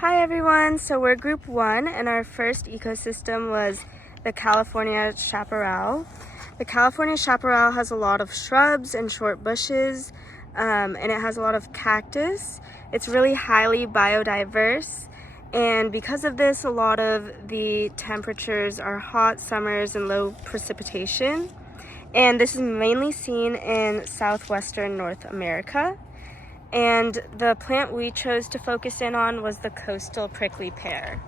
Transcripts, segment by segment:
Hi everyone, so we're group 1 and our first ecosystem was the California chaparral. The California chaparral has a lot of shrubs and short bushes and it has a lot of cactus. It's really highly biodiverse, and because of this a lot of the temperatures are hot summers and low precipitation, and this is mainly seen in southwestern North America. And the plant we chose to focus in on was the coastal prickly pear.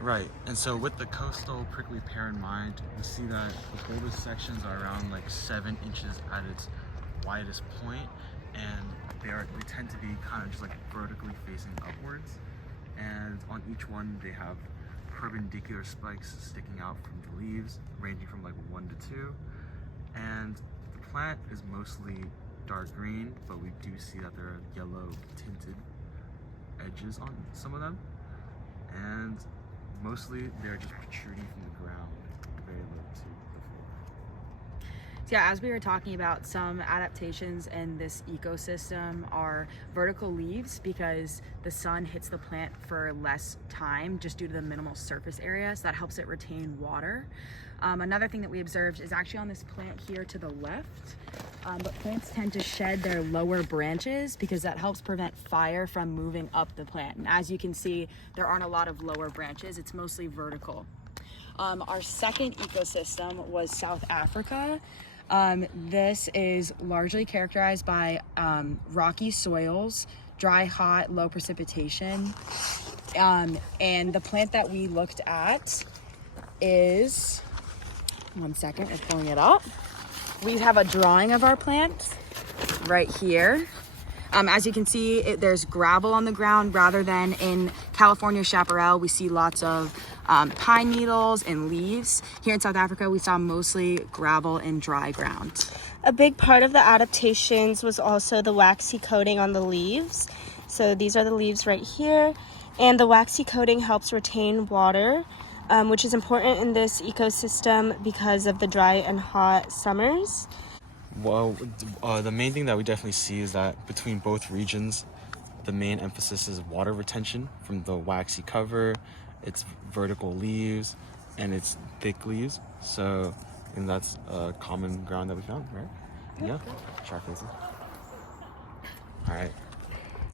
Right, and so with the coastal prickly pear in mind, we see that the bulbous sections are around like 7 inches at its widest point, and they tend to be kind of just like vertically facing upwards. And on each one, they have perpendicular spikes sticking out from the leaves, ranging from like 1 to 2. And the plant is mostly dark green, but we do see that there are yellow tinted edges on some of them, and mostly they're just protruding from the ground very low to the floor. So yeah, as we were talking about, some adaptations in this ecosystem are vertical leaves because the sun hits the plant for less time just due to the minimal surface area, so that helps it retain water. Another thing that we observed is actually on this plant here to the left, but plants tend to shed their lower branches because that helps prevent fire from moving up the plant. And as you can see, there aren't a lot of lower branches, it's mostly vertical. Our second ecosystem was South Africa. This is largely characterized by rocky soils, dry, hot, low precipitation. And the plant that we looked at is, one second, we're pulling it up. We have a drawing of our plant right here. As you can see, there's gravel on the ground rather than in California chaparral. We see lots of pine needles and leaves. Here in South Africa, we saw mostly gravel and dry ground. A big part of the adaptations was also the waxy coating on the leaves. So these are the leaves right here, and the waxy coating helps retain water, which is important in this ecosystem because of the dry and hot summers. Well, the main thing that we definitely see is that between both regions, the main emphasis is water retention from the waxy cover, its vertical leaves, and its thick leaves. So, and that's a common ground that we found, right? Yeah. Shark faces. All right.